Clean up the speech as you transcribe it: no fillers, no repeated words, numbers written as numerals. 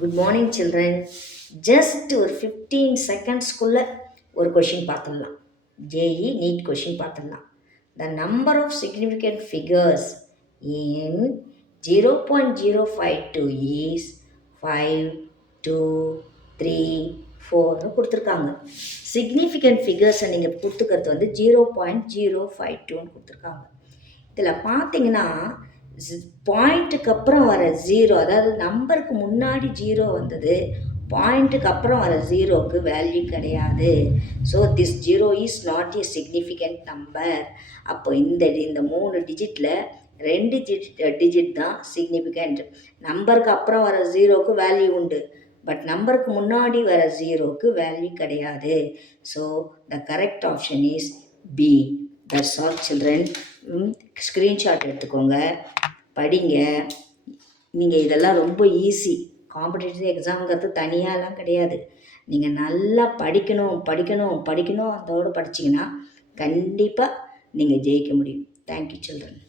Good morning children. Just ஒரு 15 செகண்ட்ஸ்க்குள்ளே ஒரு question பார்த்துடலாம். ஜேஇ நீட் கொஷின் பார்த்துடலாம். The number of significant figures in 0.052 is 5, 2, 3, 4ன்னு கொடுத்துருக்காங்க. சிக்னிஃபிகண்ட் ஃபிகர்ஸை நீங்கள் கொடுத்துக்கிறது வந்து 0.052ன்னு கொடுத்துருக்காங்க. இதில் பார்த்தீங்கன்னா பாயிண்ட்டுக்கு அப்புறம் வர ஜீரோ, அதாவது நம்பருக்கு முன்னாடி ஜீரோ வந்தது, பாயிண்ட்டுக்கு அப்புறம் வர ஜீரோவுக்கு வேல்யூ கிடையாது. So this zero is not a significant number. அப்போ இந்த 3 டிஜிட்டில் 2 டிஜிட் தான் சிக்னிஃபிகண்ட். நம்பருக்கு அப்புறம் வர ஜீரோவுக்கு வேல்யூ உண்டு, பட் நம்பருக்கு முன்னாடி வர ஜீரோவுக்கு வேல்யூ கிடையாது. So the correct option is B. That's all children. Screenshot எடுத்துக்கோங்க, படிங்க. நீங்கள் இதெல்லாம் ரொம்ப ஈஸி. காம்படிட்டிவ் எக்ஸாம்ங்கிறது தனியாலாம் கிடையாது. நீங்கள் நல்லா படிக்கணும் அதோடு படிச்சிங்கன்னா கண்டிப்பாக நீங்கள் ஜெயிக்க முடியும். Thank you children.